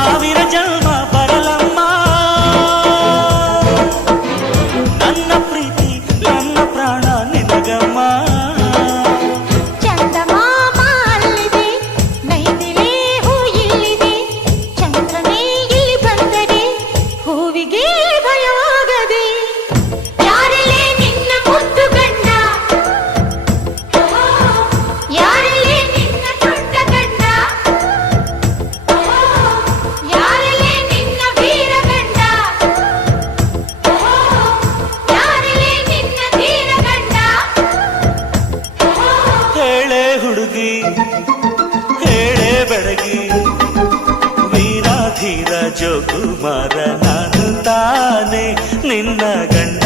ಸಾವಿರ ಜನ್ಮ ಬರಲಮ್ಮ ನನ್ನ ಪ್ರೀತಿ ನನ್ನ ಪ್ರಾಣ ನಿನಗಮ್ಮ ಹುಡುಗಿ ಹೇಳೆ ಬೆಳಗಿ ವೀರಾಧೀರ ಜೋಕುಮಾರ ನಾನು ತಾನೆ ನಿನ್ನ ಗಂಡ